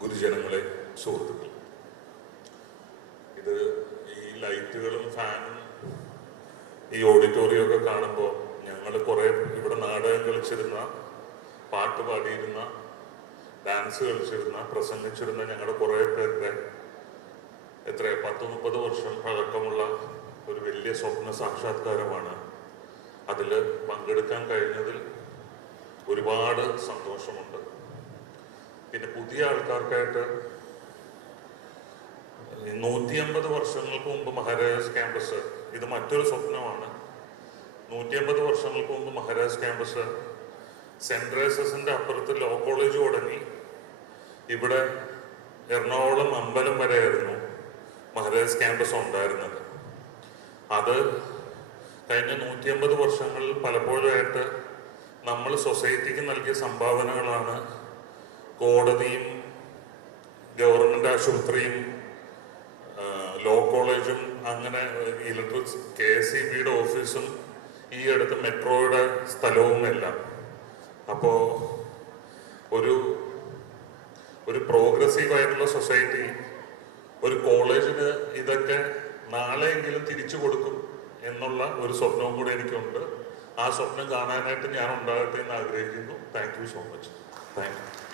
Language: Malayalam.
ഗുരുജനങ്ങളെ സുഹൃത്തുക്കൾ. ഇത് ഈ ലൈറ്റുകളും ഫാനും ഈ ഓഡിറ്റോറിയം ഒക്കെ കാണുമ്പോൾ ഞങ്ങൾ കുറെ ഇവിടെ നാടകം കളിച്ചിരുന്ന പാട്ട് പാടിയിരുന്ന ഡാൻസ് കളിച്ചിരുന്ന പ്രസംഗിച്ചിരുന്ന ഞങ്ങളുടെ കുറേ പേരുടെ എത്ര പത്ത് മുപ്പത് വർഷം പഴക്കമുള്ള ഒരു വലിയ സ്വപ്ന സാക്ഷാത്കാരമാണ്. അതിൽ പങ്കെടുക്കാൻ കഴിഞ്ഞതിൽ ഒരുപാട് സന്തോഷമുണ്ട്. പിന്നെ പുതിയ ആൾക്കാർക്കായിട്ട് നൂറ്റി അമ്പത് വർഷങ്ങൾക്ക് മുമ്പ് മഹാരാജാസ് ക്യാമ്പസ് ഇത് മറ്റൊരു സ്വപ്നമാണ്. നൂറ്റി അമ്പത് വർഷങ്ങൾക്ക് മുമ്പ് മഹാരാജ് ക്യാമ്പസ് സെന്റ് റേസസിന്റെ അപ്പുറത്ത് ലോ കോളേജ് തുടങ്ങി. ഇവിടെ എറണാകുളം അമ്പലം വരെയായിരുന്നു മഹാരാജ് ക്യാമ്പസ് ഉണ്ടായിരുന്നത്. അത് കഴിഞ്ഞ നൂറ്റി അമ്പത് വർഷങ്ങളിൽ പലപ്പോഴായിട്ട് നമ്മൾ സൊസൈറ്റിക്ക് നൽകിയ സംഭാവനകളാണ് കോടതിയും ഗവൺമെന്റ് ആശുപത്രിയും ലോ കോളേജും അങ്ങനെ ഇലക്ട്രിക് കെ എസ് സി ബിയുടെ ഓഫീസും ഈ അടുത്ത് മെട്രോയുടെ സ്ഥലവും എല്ലാം. അപ്പോ ഒരു ഒരു പ്രോഗ്രസീവ് ആയിട്ടുള്ള സൊസൈറ്റി ഒരു കോളേജിന് ഇതൊക്കെ നാളെയെങ്കിലും തിരിച്ചു കൊടുക്കും എന്നുള്ള ഒരു സ്വപ്നവും കൂടെ എനിക്കുണ്ട്. ആ സ്വപ്നം കാണാനായിട്ട് ഞാൻ ഉണ്ടാകട്ടെ എന്ന് ആഗ്രഹിക്കുന്നു. Thank you so much thank you